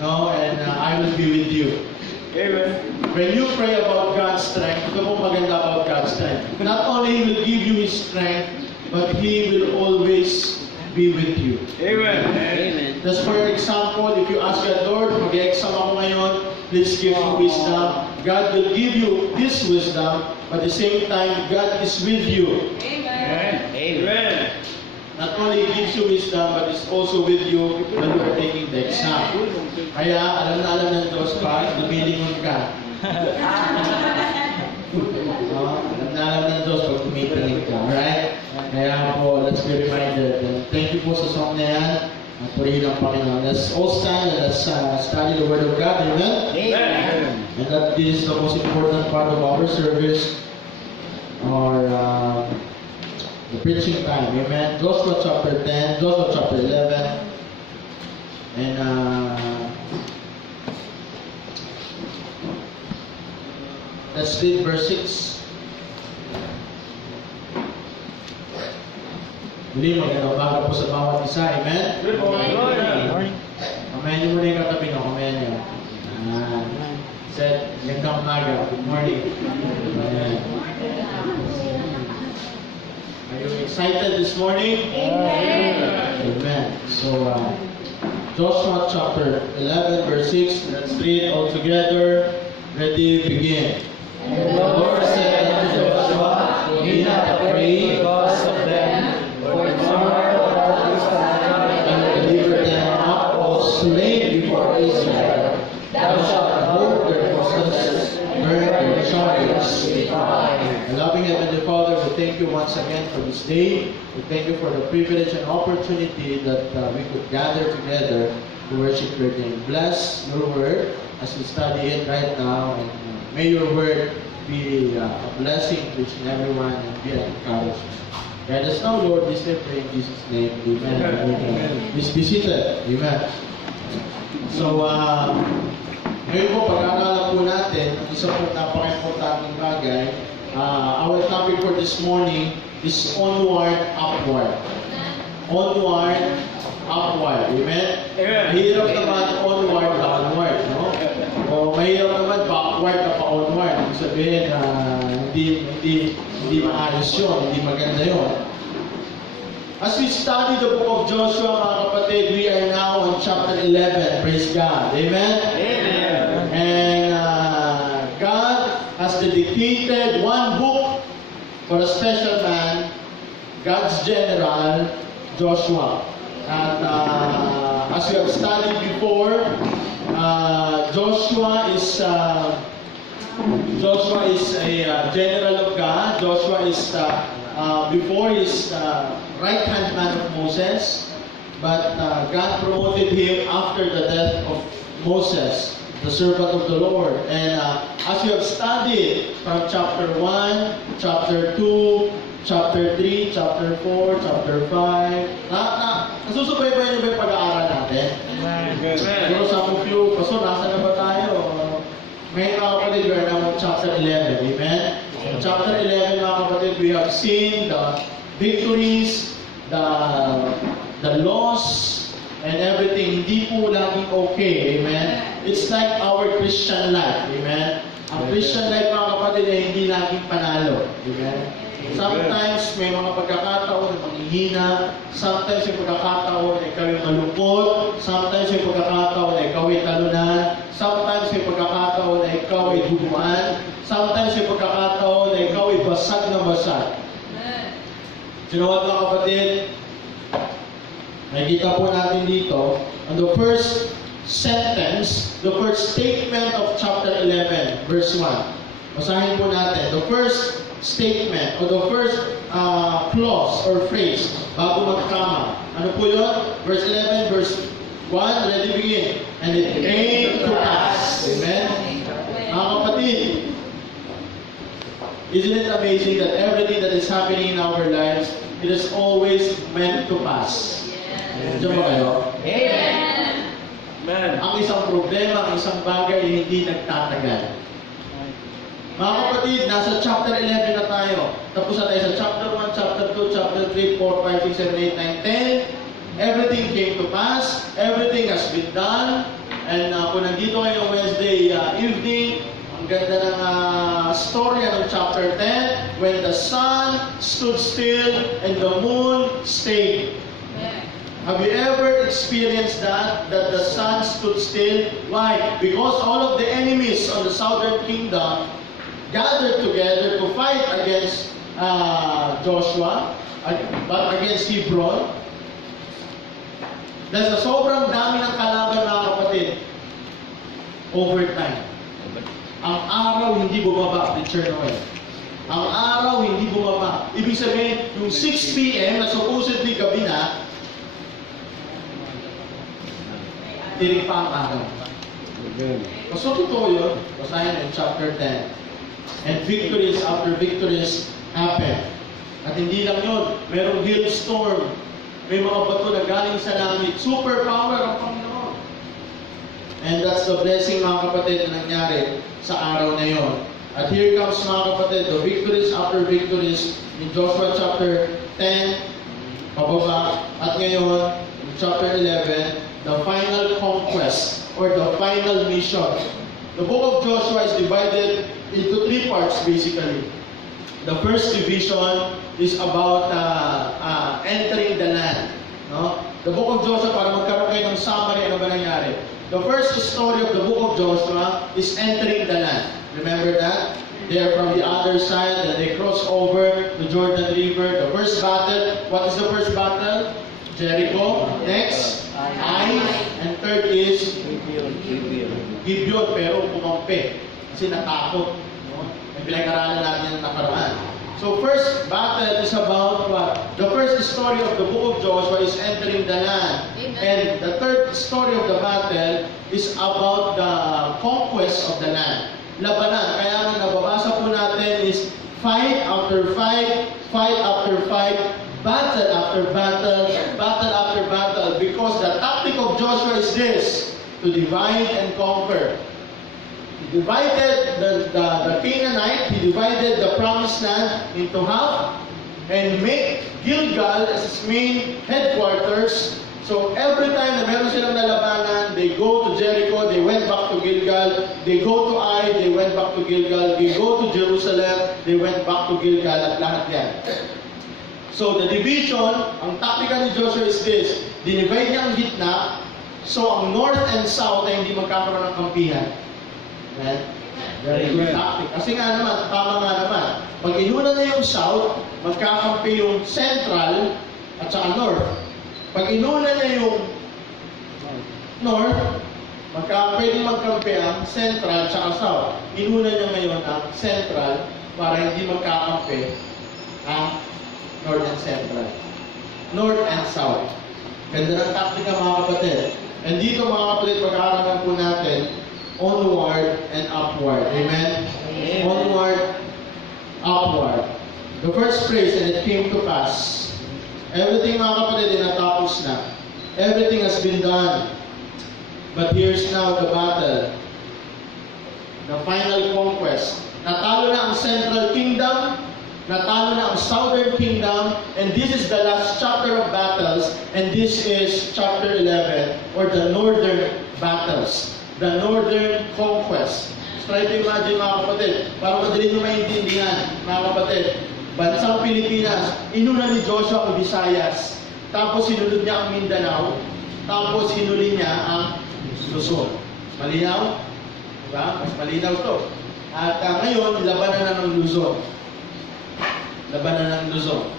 No, and I will be with you. Amen. When you pray about God's strength, ito po maganda about God's strength. Not only He will give you His strength, but He will always be with you. Amen. Amen. Just for example, if you ask God, Lord, mag-exam ako ngayon, please give me wisdom. God will give you this wisdom, but at the same time, God is with you. Amen. Amen. Not only gives you wisdom, but is also with you when you are taking the exam. Kaya, alam ng Diyos pa, lumilingon ka. Alam ng Diyos pag tumitingin ka. Alright? Kaya po, let's be reminded. And thank you po sa song na yan. At purihin ang Panginoon. Let's all stand and let's study the Word of God. Amen? Amen. And that this is the most important part of our service. Or the preaching time. Amen. Joshua chapter 10, Joshua chapter 11. And let's read verse 6. Muli, magandang umaga po sa bawat isa. Amen? Good morning. Kamayan niyo muna yung katabi ko. Kamayan niyo. Said, magandang umaga. Good morning. Amen. Are you excited this morning? Amen. Amen. So, Joshua chapter 11, verse 6. Let's read all together. Ready, begin. And the Lord said unto Joshua, Be not afraid because of them, for tomorrow thou wilt stand And deliver them up all slain before Israel. Thou shalt hold their horses, burn their chariots with fire. Loving Heavenly Father, we thank you once again for this day. We thank you for the privilege and opportunity that we could gather together to worship your name. Bless your word as we study it right now, and may your word be a blessing to each and everyone and be an encouragement. Guide us now, Lord, this I pray in Jesus' name. Amen. Amen. Please be seated. Amen. So, ngayon po, pag-aaralan po natin, ang isa po napaka-importanting bagay. Our topic for this morning is onward, upward. Onward, upward. Amen? Amen. Mahirap naman onward, downward. No? O mahirap naman backward na pa-onward. Ibig sabihin, hindi maayos yun, hindi maganda yun. As we study the book of Joshua, mga kapatid, we are now on chapter 11. Praise God. Amen? Amen. And God has dedicated one book for a special man, God's general, Joshua. And as we have studied before, Joshua is a general of God. Joshua is before his right-hand man of Moses, but God promoted him after the death of Moses, the servant of the Lord. And as we have studied from chapter 1, chapter 2, chapter 3, chapter 4, chapter 5, nasusubaybayan niyo ba yung pag-aaral natin? Pero sa few, Pastor, nasa na ba tayo? Ngayon mga kapatid, we are now on chapter 11. Amen? In chapter 11 mga kapatid, we have seen the victories, the loss, and everything. Hindi po laging okay. Amen? It's like our Christian life. Amen? Ang Christian life mga kapatid ay hindi laging panalo. Amen? Sometimes may mga pagkakataon na manghihina. Sometimes may pagkakataon na ikaw ay malungkot. Sometimes may pagkakataon na ikaw ay talunan. Sometimes may pagkakataon na ikaw ay duguan. Sometimes may pagkakataon na ikaw ay basag na basag. You know what mga kapatid? Nakikita po natin dito, on the first sentence, the first statement of chapter 11, verse 1. Basahin po natin. The first statement, or the first clause or phrase, bago magkama. Ano po yun? Verse 11, verse 1, ready, begin. And it came to pass. Amen? Mga kapatid, isn't it amazing that everything that is happening in our lives, it is always meant to pass? Diyan ba kayo? Amen. Amen. Ang isang problema, ang isang bagay ay hindi nagtatagal. Mga kapatid, nasa chapter 11 na tayo. Tapos na tayo sa chapter 1, chapter 2, chapter 3, 4, 5, 6, 7, 8, 9, 10. Everything came to pass. Everything has been done. And kung nandito kayo Wednesday evening, ang ganda ng story ng chapter 10, when the sun stood still and the moon stayed. Have you ever experienced that the sun stood still? Why? Because all of the enemies of the southern kingdom gathered together to fight against Joshua, but against Hebron. Dahil sa sobrang dami ng kalaban, mga kapatid, overtime. Ang araw hindi bumaba, Teacher Noel. Ang araw hindi bumaba. Ibig sabihin, yung 6 p.m. na supposedly gabi na, tirik pa ang araw. So, totoo yun. Basahin in chapter 10. And victories after victories happen. At hindi lang yun. Merong hailstorm. May mga bato na galing sa langit. Super power ang Panginoon. And that's the blessing, mga kapatid, na nangyari sa araw na yun. At here comes, mga kapatid, the victories after victories in Joshua chapter 10, pababa. At ngayon, in chapter 11, the final conquest or the final mission. The book of Joshua is divided into 3 parts basically. The first division is about entering the land. No? The book of Joshua, para magkaroon kayo ng summary, ano ba nangyari? The first story of the book of Joshua is entering the land. Remember that? They are from the other side and they cross over the Jordan River. The first battle, what is the first battle? Jericho. Next, Ai. And third is Gibeon, pero pumampi. Kasi natakot. No? May pinag-aralan natin yung nakaraan. So first battle is about what? The first story of the book of Joshua is entering the land. Amen. And the third story of the battle is about the conquest of the land. Labanan. Kaya nga nababasa po natin is fight after fight, fight after fight, battle after battle, battle after battle. Because the tactic of Joshua is this, to divide and conquer. He divided the Canaanite, he divided the promised land into half, and made Gilgal as his main headquarters. So every time na meron silang nalabanan, they go to Jericho, they went back to Gilgal, they go to Ai, they went back to Gilgal, they go to Jerusalem, they went back to Gilgal, at lahat yan. So the division, ang taktika ni Joshua is this, dinivide niya ang gitna, so ang north and south ay hindi magkakaroon ng kampihan. Amen? Very good tactic. Kasi nga naman, tama nga naman, pag inuna na yung south, magkakampi yung central at saka north. Pag inuna niya yung north, pwedeng magkampi ang central at south. Inuna niya ngayon ang central para hindi magkakampi ang north and central. North and south. Ganda ng taktika, mga kapatid. And dito, mga kapatid, pag-aaralan po natin, onward and upward. Amen? Amen. Onward, upward. The first phrase, and it came to pass. Everything, mga kapatid, natapos na. Everything has been done. But here's now the battle. The final conquest. Natalo na ang central kingdom. Natalo na ang southern kingdom. And this is the last chapter of battles. And this is chapter 11, or the northern battles. The northern conquest. So try to imagine, mga kapatid, para madali nyo maintindihan, mga kapatid. Bansang Pilipinas, inuna ni Joshua ang Visayas. Tapos sinunod niya ang Mindanao. Tapos hinuli niya ang Luzon. Malinaw? Diba? Mas malinaw to. At ngayon, labanan na ng Luzon. Labanan ng Luzon.